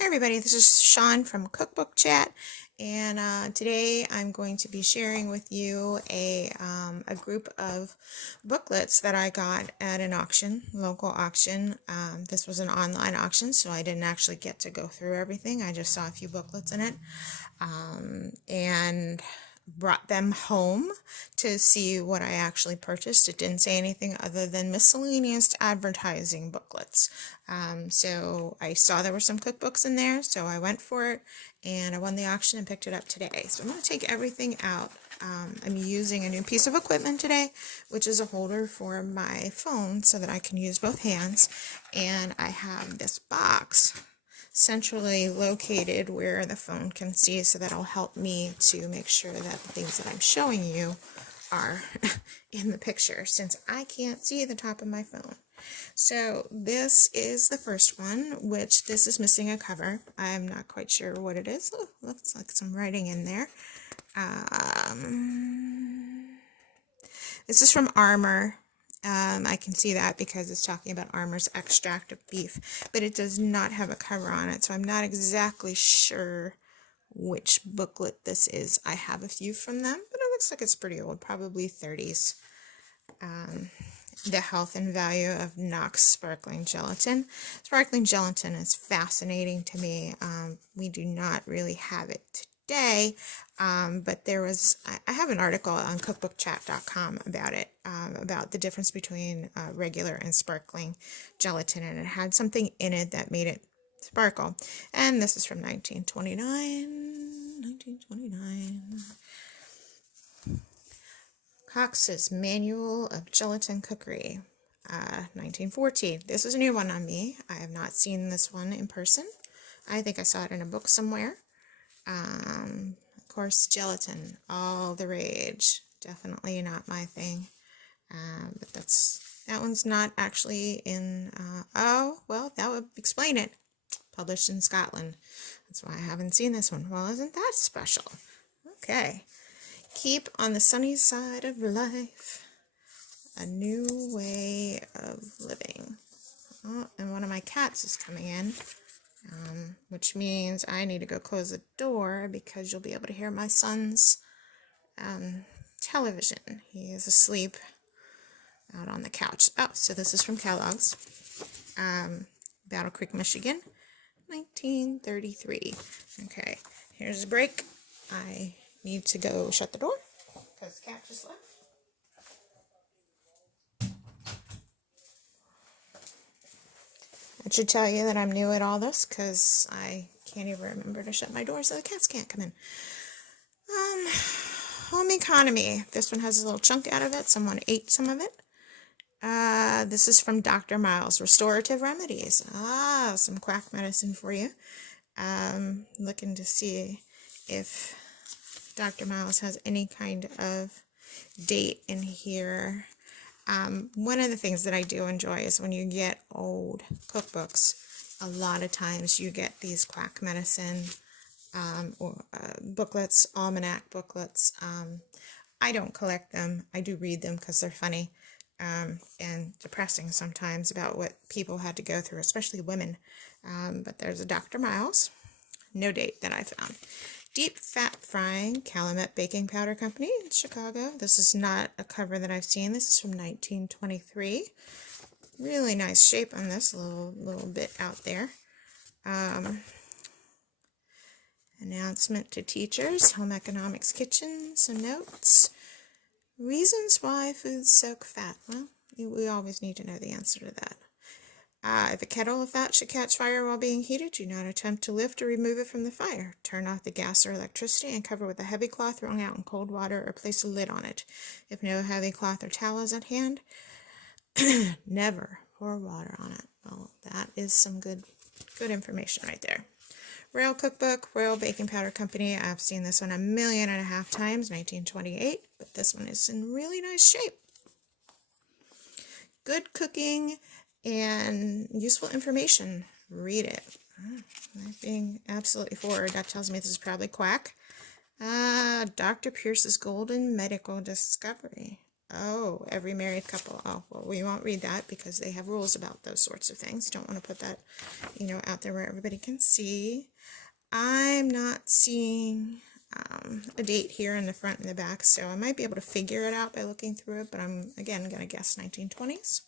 Hi everybody, this is Sean from Cookbook Chat, and today I'm going to be sharing with you a group of booklets that I got at an auction, local auction. This was an online auction, so I didn't actually get to go through everything. I just saw a few booklets in it, and brought them home to see what I actually purchased. It didn't say anything other than miscellaneous advertising booklets. So I saw there were some cookbooks in there, so I went for it, and I won the auction and picked it up today. So I'm going to take everything out. I'm using a new piece of equipment today, which is a holder for my phone so that I can use both hands, and I have this box centrally located where the phone can see, so that'll help me to make sure that the things that I'm showing you are in the picture, since I can't see the top of my phone. So this is the first one, which this is missing a cover. I'm not quite sure what it is. Oh, looks like some writing in there. This is from Armor. I can see that because it's talking about Armor's extract of beef, but it does not have a cover on it, so I'm not exactly sure which booklet this is. I have a few from them, but it looks like it's pretty old, probably 30s. The health and value of Knox sparkling gelatin. Sparkling gelatin is fascinating to me. We do not really have it today, but there was, I have an article on cookbookchat.com about it, about the difference between regular and sparkling gelatin, and it had something in it that made it sparkle. And this is from 1929. Cox's Manual of Gelatin Cookery, 1914. This is a new one on me. I have not seen this one in person. I think I saw it in a book somewhere. Of course, gelatin, all the rage. Definitely not my thing. But that one's not actually in, oh, well, that would explain it. Published in Scotland. That's why I haven't seen this one. Well, isn't that special? Okay. Keep on the sunny side of life. A new way of living. Oh, and one of my cats is coming in, which means I need to go close the door because you'll be able to hear my son's television. He is asleep out on the couch. Oh, so this is from Kellogg's. Battle Creek, Michigan, 1933. Okay, here's a break. I need to go shut the door because the cat just left. I should tell you that I'm new at all this because I can't even remember to shut my door so the cats can't come in. Home economy. This one has a little chunk out of it. Someone ate some of it. This is from Dr. Miles. Restorative remedies. Some quack medicine for you. Looking to see if Dr. Miles has any kind of date in here. One of the things that I do enjoy is when you get old cookbooks, a lot of times you get these quack medicine or booklets, almanac booklets. I don't collect them. I do read them because they're funny and depressing sometimes about what people had to go through, especially women. But there's a Dr. Miles. No date that I found. Deep Fat Frying, Calumet Baking Powder Company in Chicago. This is not a cover that I've seen. This is from 1923. Really nice shape on this, a little bit out there. Announcement to teachers, Home Economics Kitchen, some notes. Reasons why foods soak fat. Well, we always need to know the answer to that. If a kettle of fat should catch fire while being heated, do not attempt to lift or remove it from the fire. Turn off the gas or electricity and cover with a heavy cloth wrung out in cold water, or place a lid on it. If no heavy cloth or towel is at hand, never pour water on it. Well, that is some good information right there. Royal Cookbook, Royal Baking Powder Company. I've seen this one 1.5 million times, 1928, but this one is in really nice shape. Good cooking and useful information. Read it. I'm being absolutely forward. That tells me this is probably Quack. Dr. Pierce's Golden Medical Discovery. Oh, every married couple. Oh, well, we won't read that because they have rules about those sorts of things. Don't want to put that, out there where everybody can see. I'm not seeing a date here in the front and the back, so I might be able to figure it out by looking through it, but I'm, again, going to guess 1920s.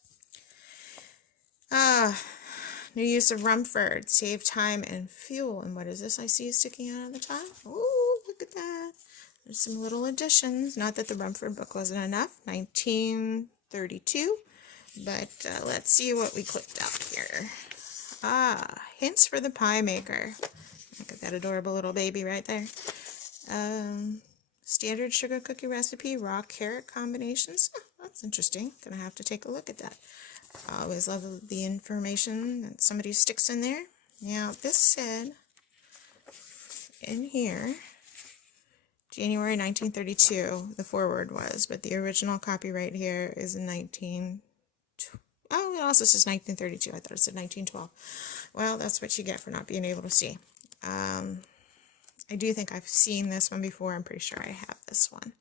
New use of Rumford, save time and fuel. And what is this I see sticking out of the top? Oh, look at that. There's some little additions. Not that the Rumford book wasn't enough. 1932. But let's see what we clicked out here. Hints for the pie maker. Look at that adorable little baby right there. Standard sugar cookie recipe, raw carrot combinations. Oh, that's interesting. Gonna have to take a look at that. I always love the information that somebody sticks in there. Now, this said in here, January 1932, the foreword was, but the original copyright here is in oh, it also says 1932. I thought it said 1912. Well, that's what you get for not being able to see. I do think I've seen this one before. I'm pretty sure I have this one.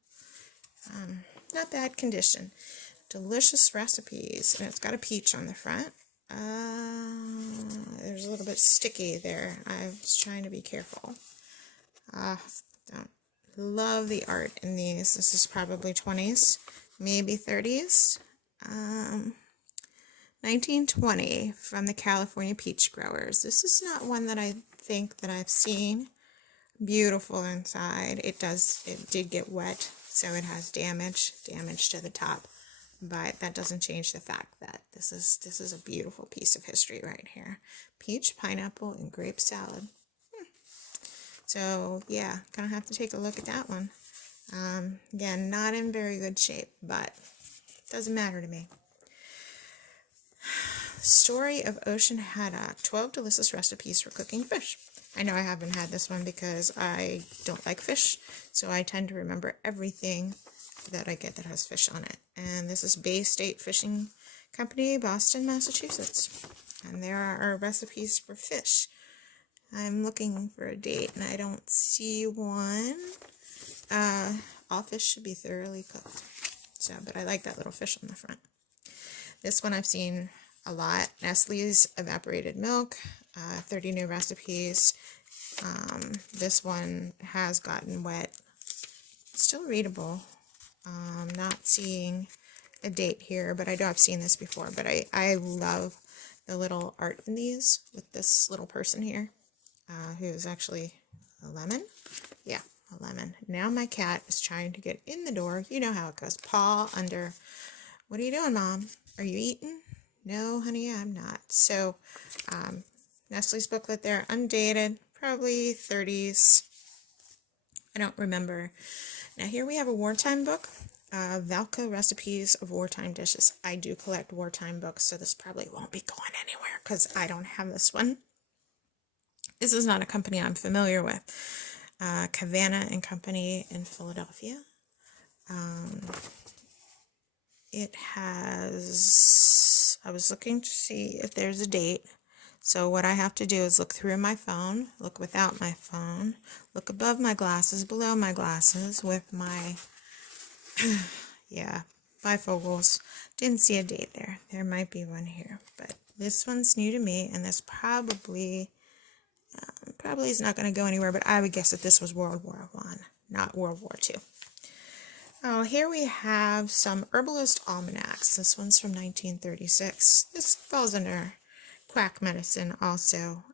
Not bad condition. Delicious recipes, and it's got a peach on the front. There's a little bit sticky there. I was trying to be careful. Don't love the art in these. This is probably 20s, maybe 30s. 1920 from the California Peach Growers. This is not one that I think that I've seen. Beautiful inside. It did get wet, so it has damage to the top. But that doesn't change the fact that this is a beautiful piece of history right here. Peach, pineapple, and grape salad. So, yeah, gonna have to take a look at that one. Again, not in very good shape, but doesn't matter to me. Story of Ocean Haddock. 12 delicious recipes for cooking fish. I know I haven't had this one because I don't like fish, so I tend to remember everything that I get that has fish on it. And this is Bay State Fishing Company, Boston, Massachusetts. And there are recipes for fish. I'm looking for a date and I don't see one. All fish should be thoroughly cooked. So, but I like that little fish on the front. This one I've seen a lot. Nestle's Evaporated Milk, 30 new recipes. This one has gotten wet. Still readable. Not seeing a date here, but I know I've seen this before. But I love the little art in these with this little person here, who is actually a lemon. Yeah, a lemon. Now my cat is trying to get in the door. You know how it goes. Paw under. What are you doing, Mom? Are you eating? No, honey, I'm not. So, Nestle's booklet there, undated, probably 30s. I don't remember. Now here we have a wartime book, Valka Recipes of Wartime Dishes. I do collect wartime books, so this probably won't be going anywhere because I don't have this one. This is not a company I'm familiar with. Cavanna and Company in Philadelphia. It has, I was looking to see if there's a date. So what I have to do is look through my phone, look without my phone, look above my glasses, below my glasses with my, yeah, bifocals. Didn't see a date there. There might be one here, but this one's new to me, and this probably is not going to go anywhere, but I would guess that this was World War I, not World War II. Oh, here we have some herbalist almanacs. This one's from 1936. This falls under Quack medicine also.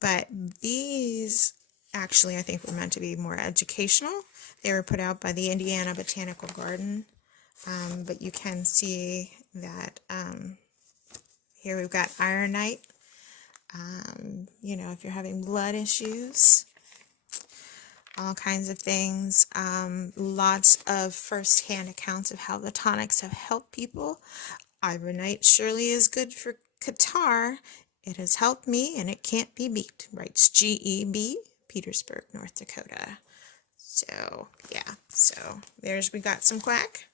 But these actually I think were meant to be more educational. They were put out by the Indiana Botanical Garden. But you can see that here we've got ironite. You know, if you're having blood issues, all kinds of things. Lots of first-hand accounts of how the tonics have helped people. Ironite surely is good for catarrh. It has helped me and it can't be beat, writes G.E.B., Petersburg, North Dakota. So, yeah. So, we got some Quack.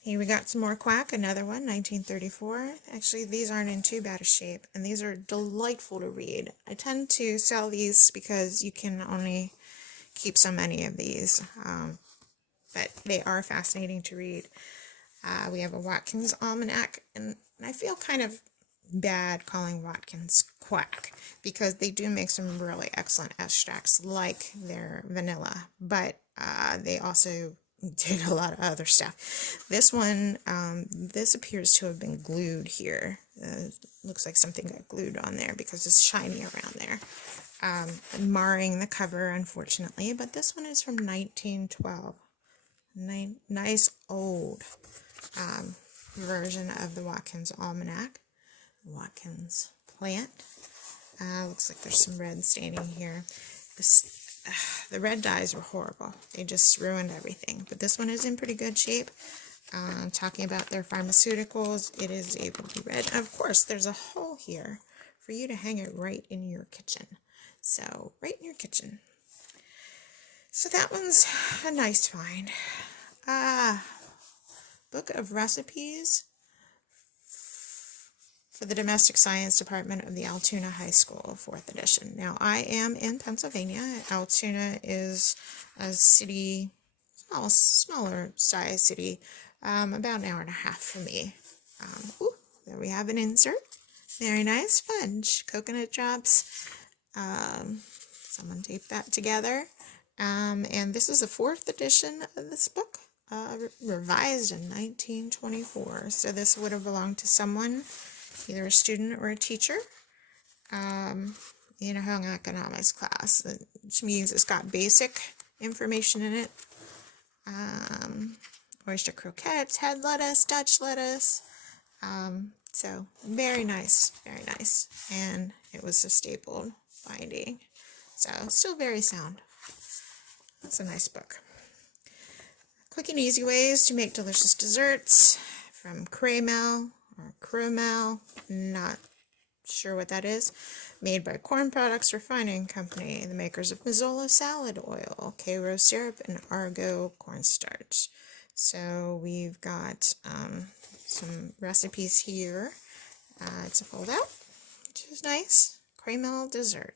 Here we got some more Quack, another one, 1934. Actually, these aren't in too bad a shape, and these are delightful to read. I tend to sell these because you can only keep so many of these. but they are fascinating to read. We have a Watkins Almanac, and I feel kind of bad calling Watkins Quack because they do make some really excellent extracts like their vanilla, but they also did a lot of other stuff. This one, this appears to have been glued here. Looks like something got glued on there because it's shiny around there. Marring the cover, unfortunately, but this one is from 1912. Nice old version of the Watkins Almanac. Watkins plant. Looks like there's some red staining here. The red dyes were horrible. They just ruined everything. But this one is in pretty good shape. Talking about their pharmaceuticals, it is able to be read. Of course, there's a hole here for you to hang it right in your kitchen. So, right in your kitchen. So that one's a nice find. Book of recipes for the Domestic Science Department of the Altoona High School, 4th edition. Now, I am in Pennsylvania. Altoona is a city, smaller size city, about an hour and a half from me. There we have an insert. Very nice, fudge, coconut drops. Someone taped that together. And this is the 4th edition of this book, revised in 1924. So this would have belonged to someone, either a student or a teacher, in a home economics class, which means it's got basic information in it. Oyster croquettes, head lettuce, Dutch lettuce. So very nice, very nice. And it was a stapled binding. So still very sound. It's a nice book. Quick and easy ways to make delicious desserts from Cremel or Cromel, not sure what that is. Made by Corn Products Refining Company, the makers of Mazola salad oil, Cairo syrup, and Argo cornstarch. So we've got some recipes here. It's a fold out, which is nice. Cremel dessert.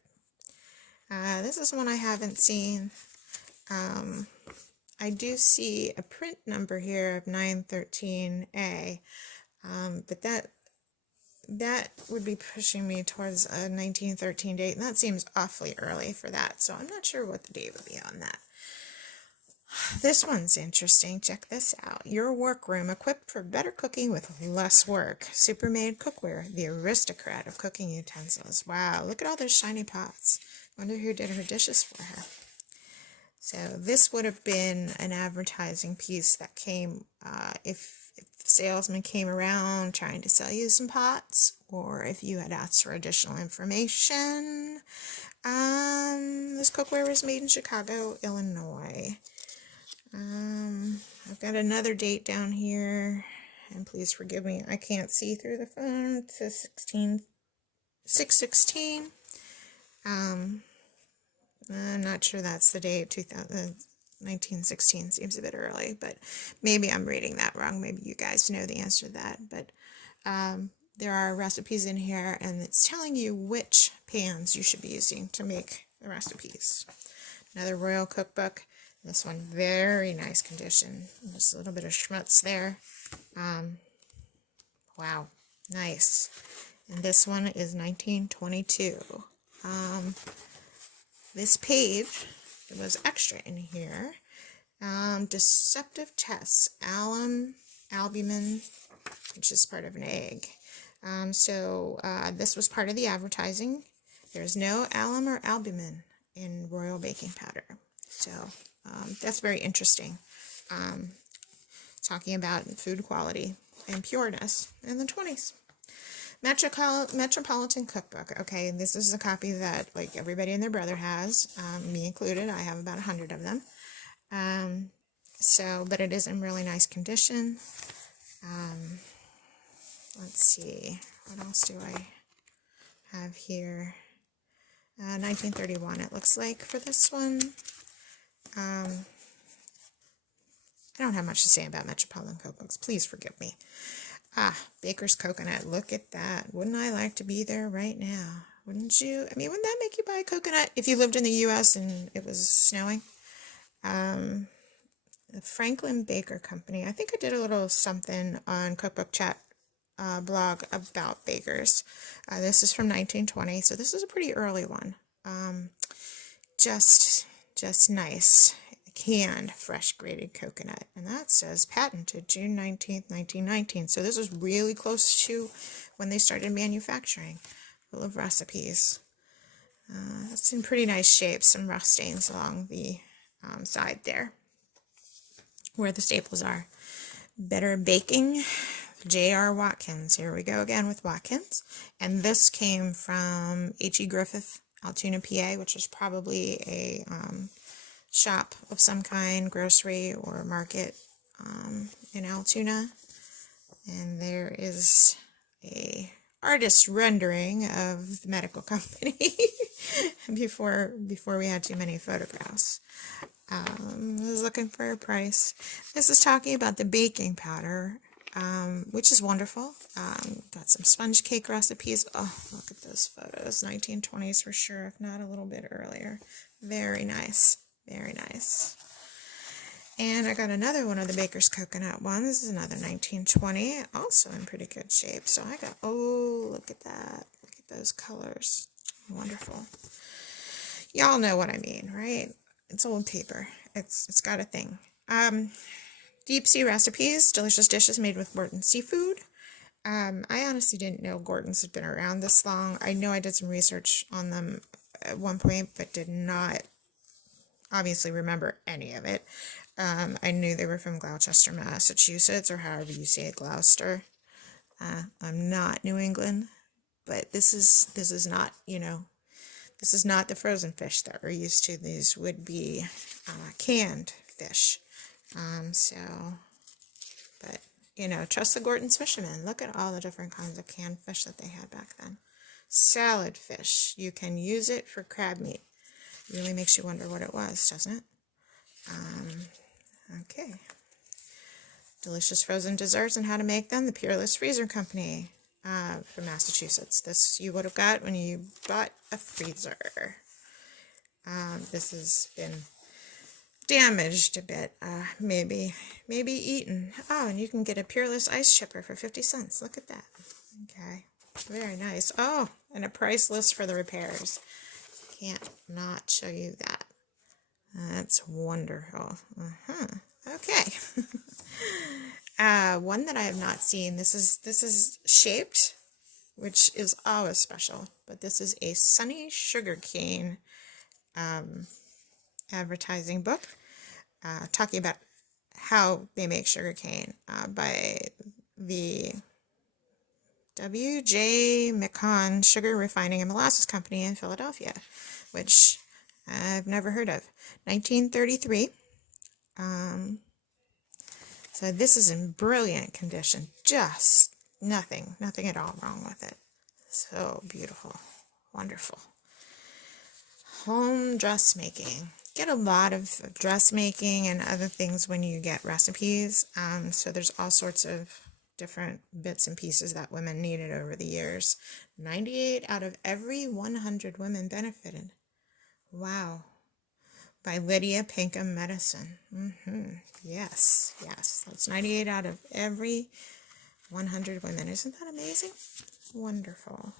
This is one I haven't seen. I do see a print number here of 913A, but that would be pushing me towards a 1913 date, and that seems awfully early for that, so I'm not sure what the date would be on that. This one's interesting. Check this out. Your workroom equipped for better cooking with less work. Supermade cookware, the aristocrat of cooking utensils. Wow, look at all those shiny pots. Wonder who did her dishes for her. So this would have been an advertising piece that came if the salesman came around trying to sell you some pots, or if you had asked for additional information. This cookware was made in Chicago, Illinois. I've got another date down here, and please forgive me, I can't see through the phone. It says 6/16. I'm not sure that's the date. 1916 seems a bit early, but maybe I'm reading that wrong. Maybe you guys know the answer to that. But there are recipes in here, and it's telling you which pans you should be using to make the recipes. Another Royal Cookbook. This one, very nice condition. Just a little bit of schmutz there. Wow, nice. And this one is 1922. This page, there was extra in here. Deceptive tests, albumin, which is part of an egg. This was part of the advertising. There's no alum or albumin in Royal Baking Powder. So that's very interesting. Talking about food quality and pureness in the 20s. Metropolitan Cookbook. Okay, this is a copy that like everybody and their brother has, me included. I have about 100 of them. But it is in really nice condition. Let's see, what else do I have here? 1931 it looks like for this one. I don't have much to say about Metropolitan Cookbooks. Please forgive me. Baker's Coconut. Look at that. Wouldn't I like to be there right now? Wouldn't you? I mean, wouldn't that make you buy a coconut if you lived in the U.S. and it was snowing? the Franklin Baker Company. I think I did a little something on Cookbook Chat blog about bakers. This is from 1920, so this is a pretty early one. Just nice. Canned fresh grated coconut, and that says patented June 19th, 1919. So this was really close to when they started manufacturing. Full of recipes. It's in pretty nice shape. Some rough stains along the side there where the staples are. Better Baking, J.R. Watkins. Here we go again with Watkins. And this came from H.E. Griffith, Altoona, PA, which is probably a shop of some kind, grocery or market in Altoona. And there is a artist rendering of the medical company before we had too many photographs. I was looking for a price. This is talking about the baking powder, which is wonderful. Got some sponge cake recipes. Oh, look at those photos. 1920s for sure, if not a little bit earlier. Very nice. Very nice. And I got another one of the Baker's Coconut one. This is another 1920, also in pretty good shape. So I got, oh, look at that. Look at those colors. Wonderful. Y'all know what I mean, right? It's old paper. It's got a thing. Deep sea recipes, delicious dishes made with Gorton seafood. I honestly didn't know Gorton's had been around this long. I know I did some research on them at one point, but did not obviously remember any of it. I knew they were from Gloucester, Massachusetts, or however you say it, Gloucester. I'm not New England, but this is not, this is not the frozen fish that we're used to. These would be canned fish. But, trust the Gorton's fishermen. Look at all the different kinds of canned fish that they had back then. Salad fish. You can use it for crab meat. Really makes you wonder what it was, doesn't it? Okay. Delicious frozen desserts and how to make them. The Peerless Freezer Company from Massachusetts. This you would have got when you bought a freezer. This has been damaged a bit. Maybe eaten. Oh, and you can get a Peerless ice chipper for 50 cents. Look at that. Okay. Very nice. Oh, and a price list for the repairs. Can't not show you that. That's wonderful. Okay. One that I have not seen. This is shaped, which is always special. But this is a Sunny Sugarcane advertising book, talking about how they make sugarcane by the W.J. McCon Sugar Refining and Molasses Company in Philadelphia, which I've never heard of. 1933. So this is in brilliant condition. Just nothing at all wrong with it. So beautiful. Wonderful. Home dressmaking. Get a lot of dressmaking and other things when you get recipes. So there's all sorts of different bits and pieces that women needed over the years. 98 out of every 100 women benefited. Wow. By Lydia Pinkham Medicine. Yes. That's 98 out of every 100 women. Isn't that amazing? Wonderful.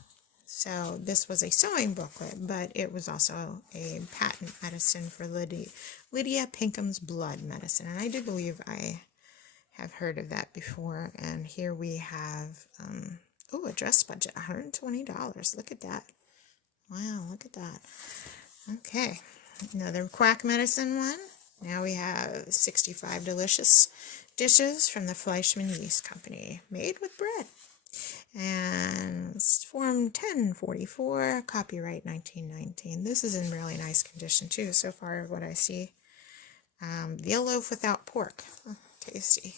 So this was a sewing booklet, but it was also a patent medicine for Lydia Pinkham's blood medicine. And I do believe I have heard of that before. And here we have, a dress budget, $120. Look at that. Wow, look at that. Okay, another Quack medicine one. Now we have 65 delicious dishes from the Fleischmann Yeast Company, made with bread. And it's Form 1044, copyright 1919. This is in really nice condition too, so far what I see. Veal loaf without pork. Oh, tasty.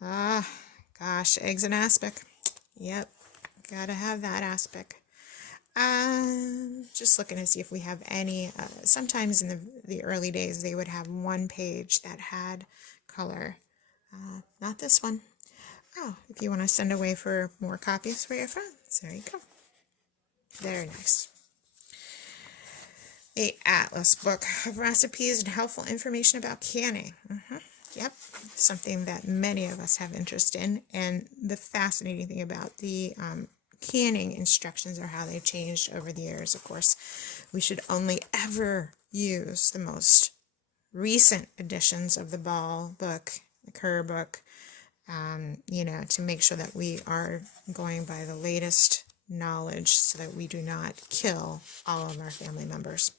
Gosh, eggs and aspic. Yep, gotta have that aspic. Just looking to see if we have any. Sometimes in the early days they would have one page that had color. Not this one. Oh, if you want to send away for more copies for your friends, there you go. Very nice. a atlas book of recipes and helpful information about canning. Yep, something that many of us have interest in. And the fascinating thing about the canning instructions are how they changed over the years. Of course, we should only ever use the most recent editions of the Ball book, the Kerr book, to make sure that we are going by the latest knowledge so that we do not kill all of our family members.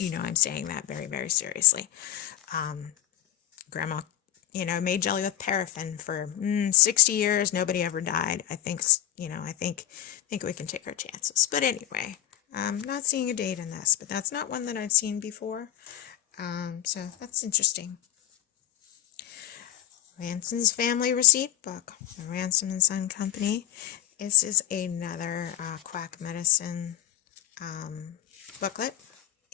I'm saying that very, very seriously. Grandma, made jelly with paraffin for 60 years. Nobody ever died. I think we can take our chances. But anyway, I'm not seeing a date in this, but that's not one that I've seen before. So that's interesting. Ransom's Family Receipt Book, the Ransom and Son Company. This is another Quack medicine booklet.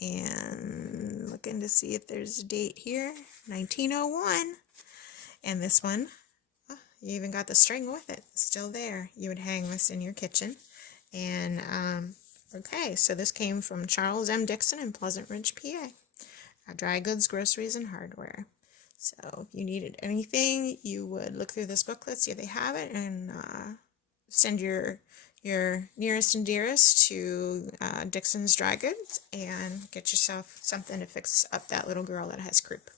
And looking to see if there's a date here. 1901. And this one, you even got the string with it. Still there. You would hang this in your kitchen. And, okay, so this came from Charles M. Dixon in Pleasant Ridge, PA. Dry goods, groceries, and hardware. So if you needed anything, you would look through this booklet, see if they have it, and send your nearest and dearest to Dixon's Dry Goods and get yourself something to fix up that little girl that has croup.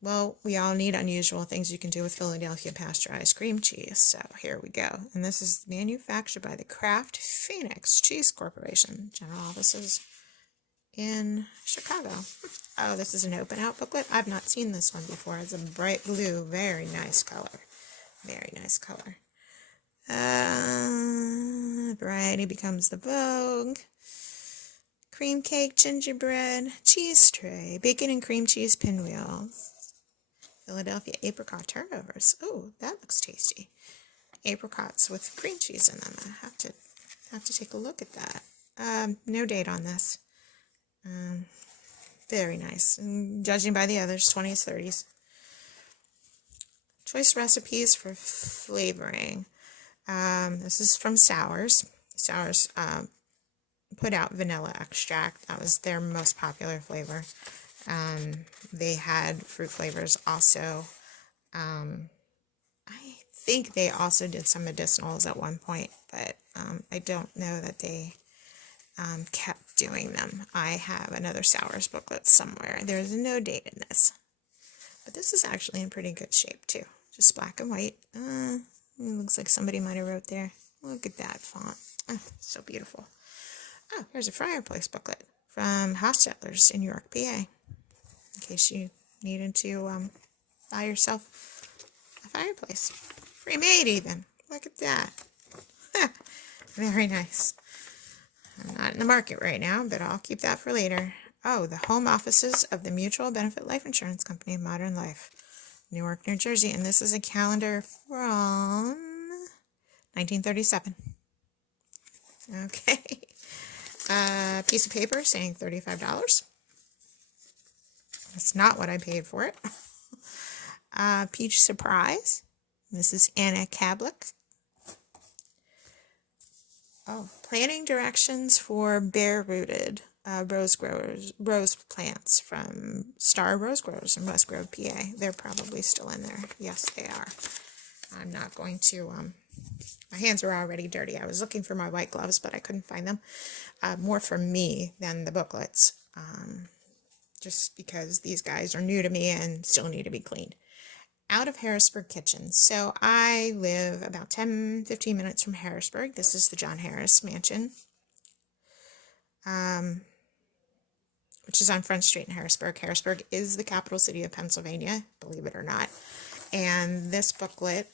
Well, we all need unusual things you can do with Philadelphia pasteurized cream cheese. So here we go. And this is manufactured by the Kraft Phoenix Cheese Corporation. General offices in Chicago. Oh, this is an open out booklet. I've not seen this one before. It's a bright blue, very nice color. Very nice color. Variety becomes the vogue. Cream cake, gingerbread, cheese tray, bacon and cream cheese pinwheels. Philadelphia apricot turnovers. Oh, that looks tasty. Apricots with cream cheese in them. I have to take a look at that. No date on this. Very nice. And judging by the others, 20s, 30s. Choice recipes for flavoring. This is from Sours. Sours put out vanilla extract. That was their most popular flavor. They had fruit flavors also. I think they also did some medicinals at one point, but I don't know that they kept doing them. I have another Sours booklet somewhere. There's no date in this. But this is actually in pretty good shape too. Just black and white. It looks like somebody might have wrote there. Look at that font. Oh, so beautiful. Oh, here's a fireplace booklet from Hostetler's in York, PA. In case you needed to buy yourself a fireplace. Pre-made even. Look at that. Very nice. I'm not in the market right now, but I'll keep that for later. Oh, the home offices of the Mutual Benefit Life Insurance Company, Modern Life, Newark, New Jersey. And this is a calendar from 1937. Okay. Piece of paper saying $35. That's not what I paid for it. Peach Surprise. This is Anna Kablick. Oh, planting directions for bare-rooted rose plants from Star Rose Growers in West Grove, PA. They're probably still in there. Yes, they are. I'm not going to, my hands are already dirty. I was looking for my white gloves, but I couldn't find them. More for me than the booklets, just because these guys are new to me and still need to be cleaned. Out of Harrisburg Kitchen. So I live about 10-15 minutes from Harrisburg. This is the John Harris Mansion, which is on Front Street in Harrisburg. Harrisburg is the capital city of Pennsylvania, believe it or not. And this booklet,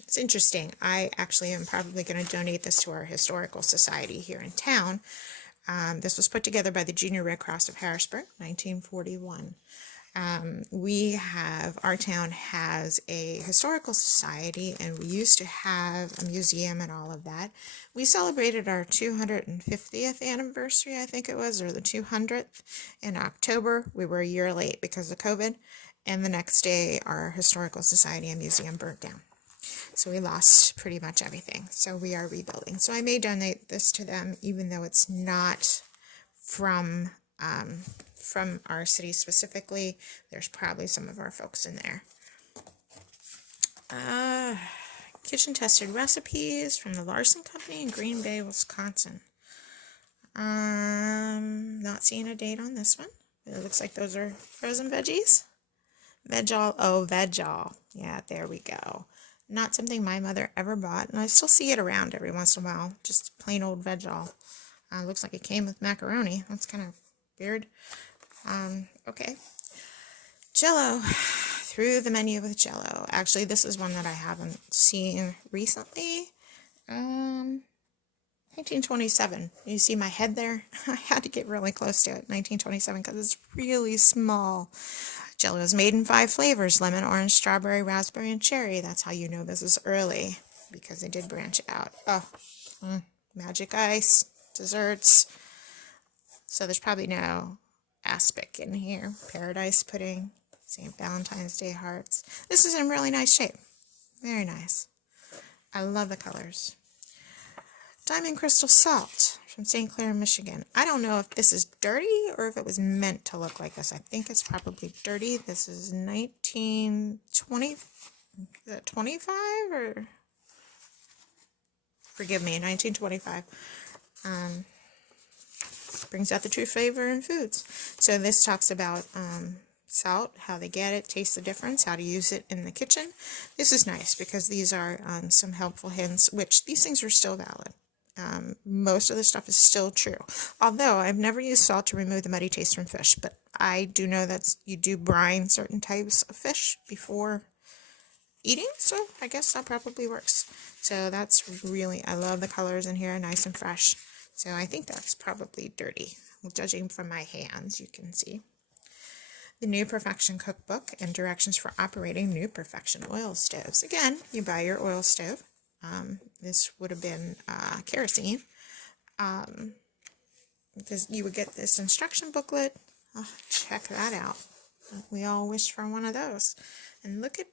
it's interesting. I actually am probably going to donate this to our historical society here in town. This was put together by the Junior Red Cross of Harrisburg, 1941. Our town has a historical society, and we used to have a museum and all of that. We celebrated our 250th anniversary, I think it was, or the 200th in October. We were a year late because of COVID, and the next day our historical society and museum burnt down. So we lost pretty much everything. So we are rebuilding. So I may donate this to them, even though it's not from our city specifically. There's probably some of our folks in there. Kitchen tested recipes from the Larson Company in Green Bay, Wisconsin. Not seeing a date on this one. It looks like those are frozen veggies. Veg-all. Oh, veg-all. Yeah, there we go. Not something my mother ever bought, and I still see it around every once in a while. Just plain old veg-all. Looks like it came with macaroni. That's kind of weird. Okay. Jell-O. Through the menu with Jell-O. Actually, this is one that I haven't seen recently. 1927. You see my head there? I had to get really close to it. 1927, because it's really small. Jell-O is made in 5 flavors: lemon, orange, strawberry, raspberry, and cherry. That's how you know this is early, because they did branch it out. Oh, magic ice, desserts. So there's probably no aspic in here. Paradise pudding, St. Valentine's Day hearts. This is in really nice shape. Very nice. I love the colors. Diamond Crystal Salt from St. Clair, Michigan. I don't know if this is dirty or if it was meant to look like this. I think it's probably dirty. This is 1920. Is that 25 or? Forgive me, 1925. Brings out the true flavor in foods. So this talks about salt, how they get it, taste the difference, how to use it in the kitchen. This is nice because these are some helpful hints, which these things are still valid. Most of the stuff is still true. Although I've never used salt to remove the muddy taste from fish, but I do know that you do brine certain types of fish before eating, so I guess that probably works. So that's really, I love the colors in here, nice and fresh. So I think that's probably dirty. Well, judging from my hands, you can see. The New Perfection Cookbook and Directions for Operating New Perfection Oil Stoves. Again, you buy your oil stove. This would have been kerosene. You would get this instruction booklet. Oh, check that out. We all wish for one of those. And look at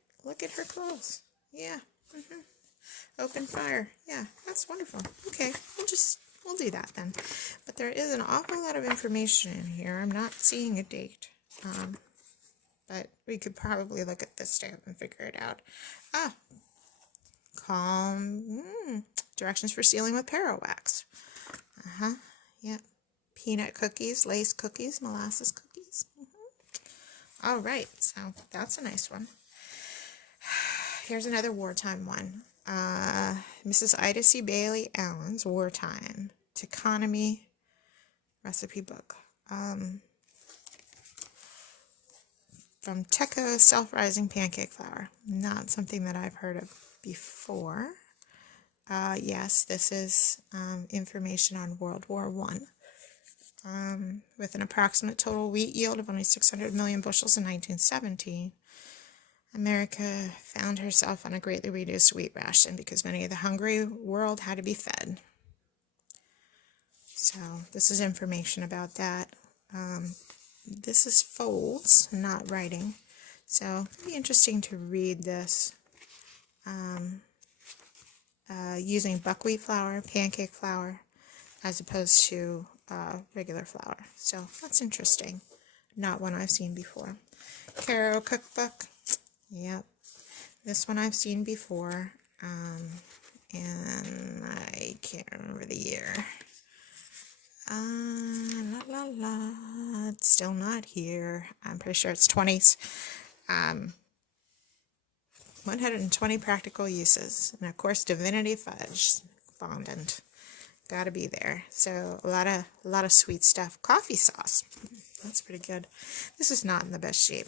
her clothes. Yeah. Open fire. Yeah, that's wonderful. Okay, we'll do that then. But there is an awful lot of information in here. I'm not seeing a date. But we could probably look at this stamp and figure it out. Directions for sealing with Pero wax. Yep. Peanut cookies, lace cookies, molasses cookies. All right, so that's a nice one. Here's another wartime one. Mrs. Ida C. Bailey Allen's Wartime Teconomy Recipe Book. From Teco Self-Rising Pancake Flour. Not something that I've heard of before. Yes, this is information on World War I. With an approximate total wheat yield of only 600 million bushels in 1917, America found herself on a greatly reduced wheat ration because many of the hungry world had to be fed. So this is information about that. This is folds, not writing. So it'd be interesting to read this. Using buckwheat flour, pancake flour, as opposed to regular flour. So that's interesting. Not one I've seen before. Caro Cookbook. Yep. This one I've seen before. And I can't remember the year. It's still not here. I'm pretty sure it's 20s. 120 practical uses. And of course, Divinity Fudge fondant. Gotta be there. So a lot of sweet stuff. Coffee sauce. That's pretty good. This is not in the best shape.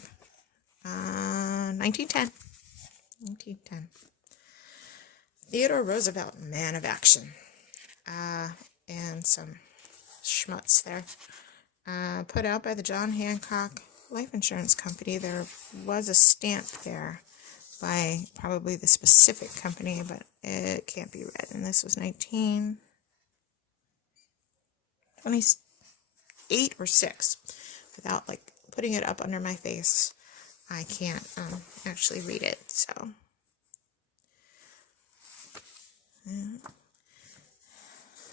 1910. 1910. Theodore Roosevelt, Man of Action. And some schmutz there. Put out by the John Hancock Life Insurance Company. There was a stamp there by probably the specific company, but it can't be read. And this was 1928 or 6. Without like putting it up under my face, I can't actually read it. So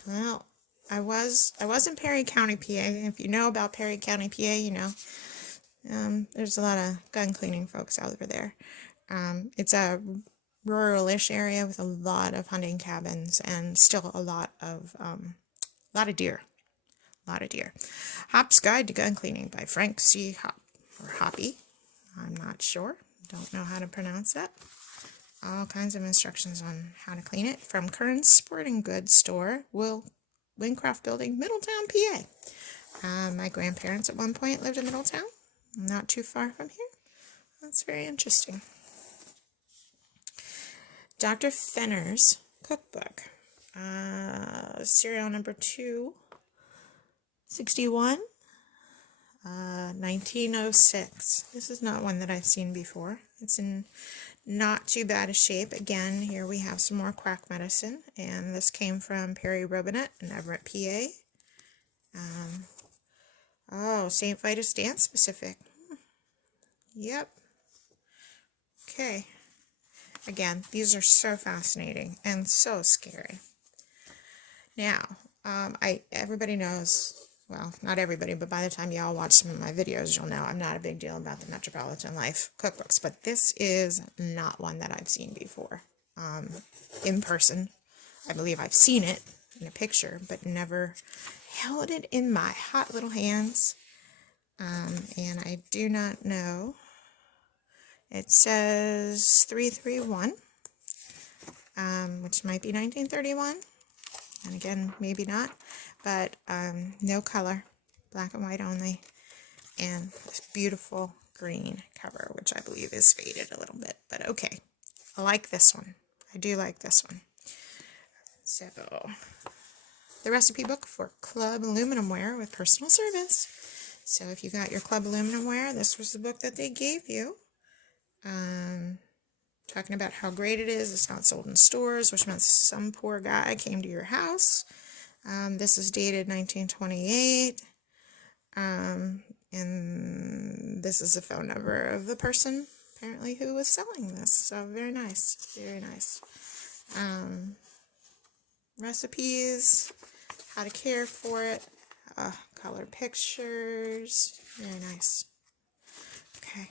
Well, I was in Perry County, PA. If you know about Perry County, PA, you know. There's a lot of gun cleaning folks out over there. It's a rural-ish area with a lot of hunting cabins and still a lot of deer. A lot of deer. Hop's Guide to Gun Cleaning by Frank C. Hop, or Hoppy. I'm not sure. Don't know how to pronounce that. All kinds of instructions on how to clean it from Kern's Sporting Goods Store, Wincroft Building, Middletown, PA. My grandparents at one point lived in Middletown, not too far from here. That's very interesting. Dr. Fenner's Cookbook, serial number 261, 1906. This is not one that I've seen before. It's in not too bad a shape. Again, here we have some more Quack medicine, and this came from Perry Robinet in Everett, PA. Oh, St. Vitus Dance Specific. Yep. Okay. Again, these are so fascinating and so scary. Now, everybody knows, well, not everybody, but by the time y'all watch some of my videos, you'll know I'm not a big deal about the Metropolitan Life cookbooks, but this is not one that I've seen before in person. I believe I've seen it in a picture, but never held it in my hot little hands. And I do not know. It says 331, which might be 1931. And again, maybe not, but no color, black and white only, and this beautiful green cover, which I believe is faded a little bit, but okay. I like this one. I do like this one. So, the recipe book for Club Aluminum Ware with Personal Service. So if you got your Club Aluminum Ware, this was the book that they gave you. Talking about how great it is. It's not sold in stores, which meant some poor guy came to your house. This is dated 1928. And this is the phone number of the person, apparently, who was selling this. So very nice. Very nice. Recipes, how to care for it, color pictures. Very nice. Okay.